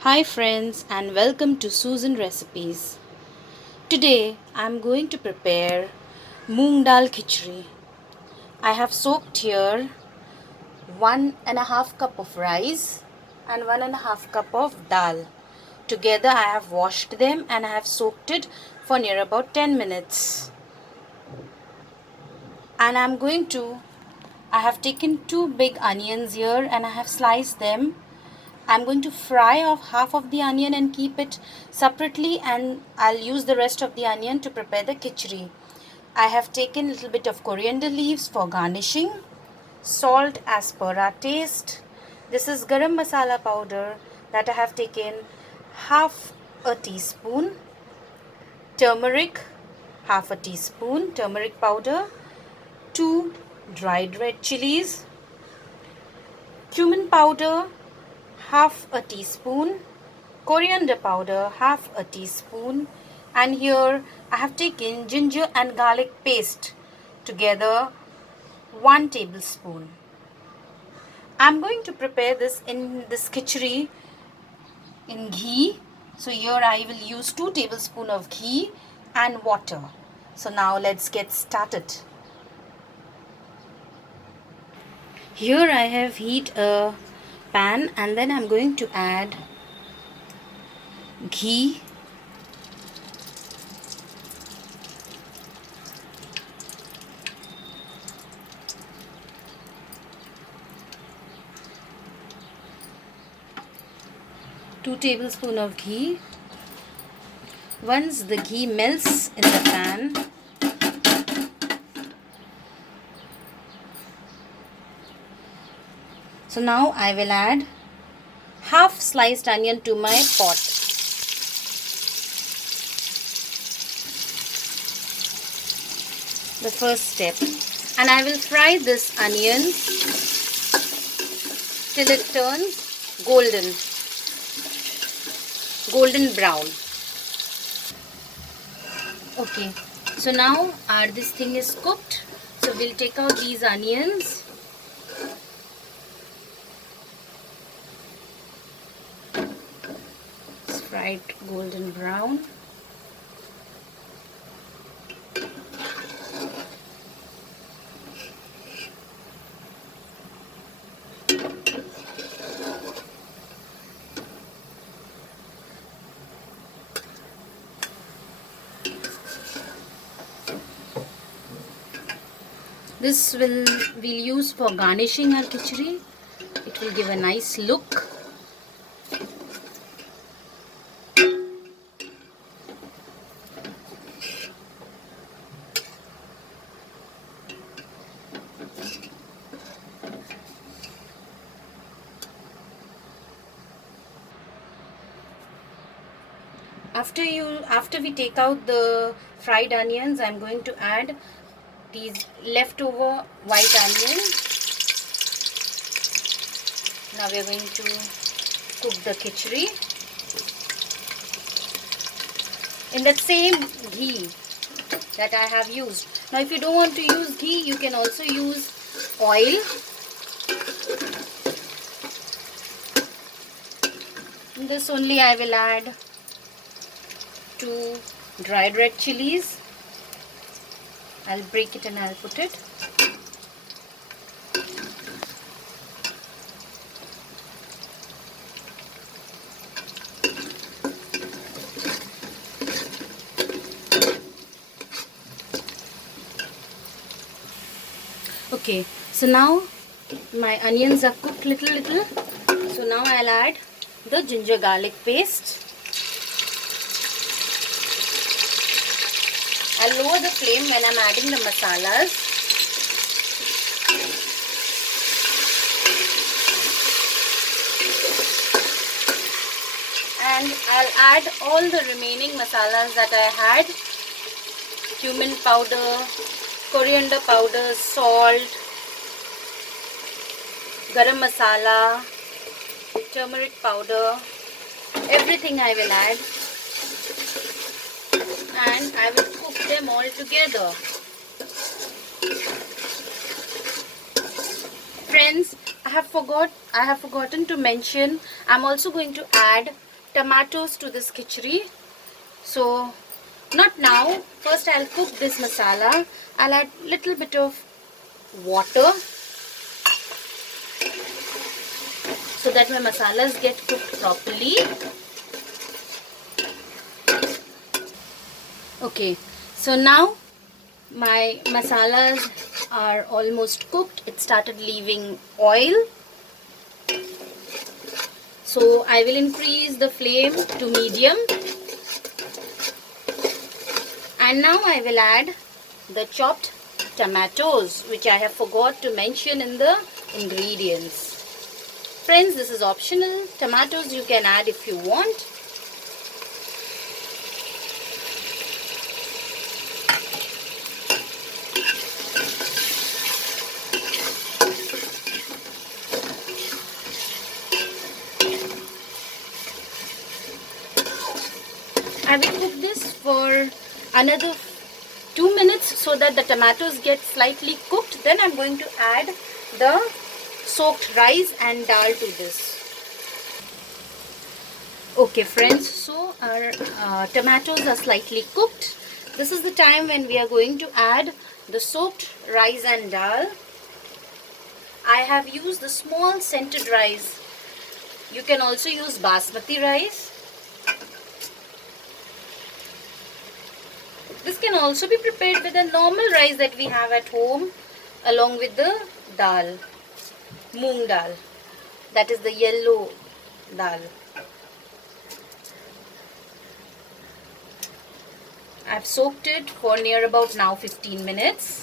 Hi friends and welcome to Susan Recipes. Today I am going to prepare Moong Dal Khichdi. I have soaked here 1.5 cup of rice and 1.5 cup of dal. Together I have washed them and I have soaked it for near about 10 minutes. And I have taken two big onions here and I have sliced them. I'm going to fry off half of the onion and keep it separately, and I'll use the rest of the onion to prepare the khichdi. I have taken a little bit of coriander leaves for garnishing, salt as per our taste. This is garam masala powder that I have taken half a teaspoon, turmeric half a teaspoon, turmeric powder, 2 dried red chilies, cumin powder half a teaspoon, coriander powder half a teaspoon, and here I have taken ginger and garlic paste together 1 tablespoon. I'm going to prepare this khichdi in ghee. So here I will use 2 tablespoons of ghee and water. So now let's get started. Here I have heat a pan and then I'm going to add ghee, two tablespoons of ghee. Once the ghee melts in the pan, so now I will add half sliced onion to my pot. The first step. And I will fry this onion till it turns golden brown. Okay, so now this thing is cooked. So we'll take out these onions. It's fried golden brown. This we'll use for garnishing our khichdi. It will give a nice look. After we take out the fried onions, I'm going to add these leftover white onions. Now we are going to cook the khichdi in that same ghee that I have used. Now if you don't want to use ghee, you can also use oil. In this only I will add 2 dried red chilies. I'll break it and I'll put it. Okay, so now my onions are cooked little. So now I'll add the ginger garlic paste. I'll lower the flame when I'm adding the masalas. And I'll add all the remaining masalas that I had. Cumin powder, coriander powder, salt, garam masala, turmeric powder, everything I will add. And I will cook them all together. Friends, I have forgotten to mention, I'm also going to add tomatoes to this khichdi. So not now. First I'll cook this masala. I'll add little bit of water so that my masalas get cooked properly. Okay, so now my masalas are almost cooked. It started leaving oil. So I will increase the flame to medium. And now I will add the chopped tomatoes, which I have forgot to mention in the ingredients. Friends, this is optional. Tomatoes you can add if you want. I will cook this for another 2 minutes so that the tomatoes get slightly cooked. Then I'm going to add the soaked rice and dal to this. Okay friends, so our tomatoes are slightly cooked. This is the time when we are going to add the soaked rice and dal. I have used the small scented rice. You can also use basmati rice. This can also be prepared with the normal rice that we have at home along with the dal, moong dal, that is the yellow dal. I've soaked it for near about now 15 minutes.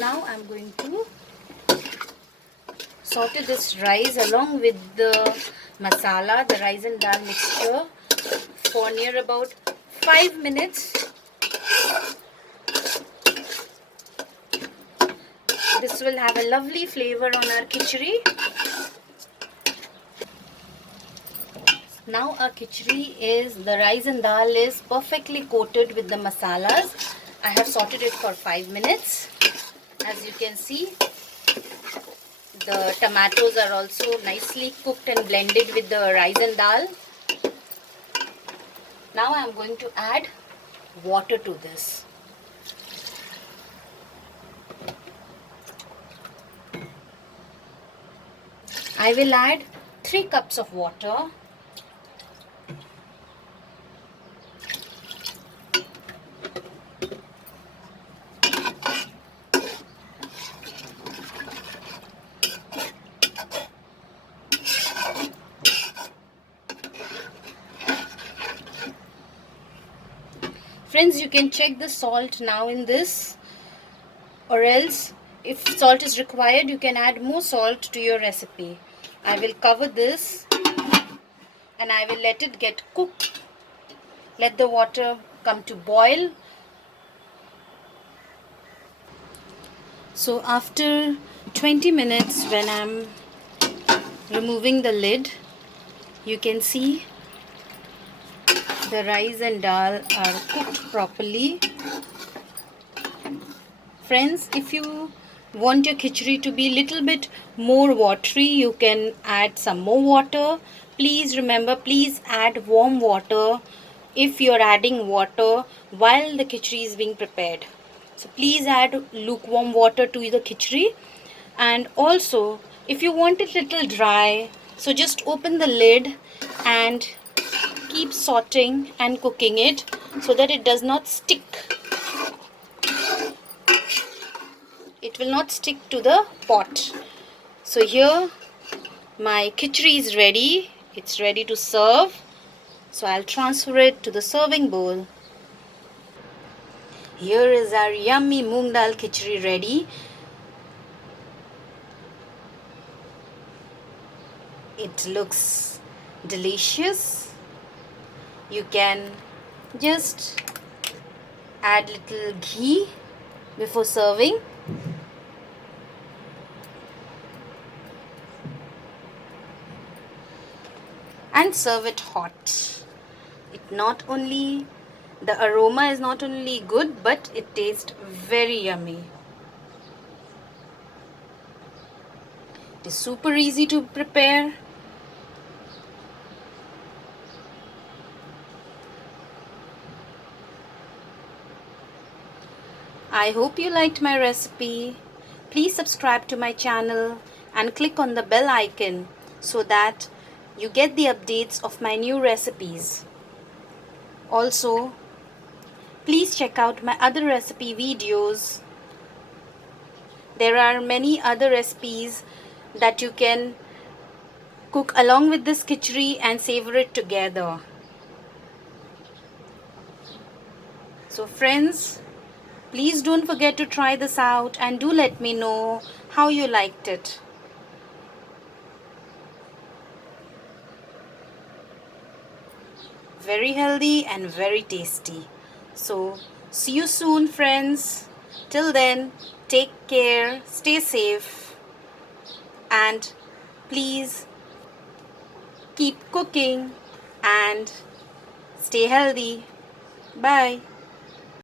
Now I'm going to saute this rice along with the masala, the rice and dal mixture, for near about 5 minutes. This will have a lovely flavor on our khichdi. Now our khichdi is, the rice and dal is perfectly coated with the masalas. I have sauteed it for 5 minutes. As you can see, the tomatoes are also nicely cooked and blended with the rice and dal. Now I am going to add water to this. I will add 3 cups of water. Friends, you can check the salt now in this, or else if salt is required you can add more salt to your recipe. I will cover this and I will let it get cooked. Let the water come to boil. So after 20 minutes, when I'm removing the lid, you can see the rice and dal are cooked properly. Friends, if you want your khichdi to be little bit more watery, you can add some more water. Please remember, please add warm water if you're adding water while the khichdi is being prepared. So please add lukewarm water to the khichdi. And also, if you want it little dry, so just open the lid and keep sauteing and cooking it so that it does not stick. It will not stick to the pot. So here my khichdi is ready. It's ready to serve. So I'll transfer it to the serving bowl. Here is our yummy moong dal khichdi ready. It looks delicious. You can just add little ghee before serving. and serve it hot. It not only, the aroma is not only good, but it tastes very yummy. It is super easy to prepare. I hope you liked my recipe. Please subscribe to my channel and click on the bell icon so that you get the updates of my new recipes. Also, please check out my other recipe videos. There are many other recipes that you can cook along with this khichdi and savor it together. So friends, please don't forget to try this out and do let me know how you liked it. Very healthy and very tasty. So see you soon friends. Till then, take care, stay safe, and please keep cooking and stay healthy. Bye.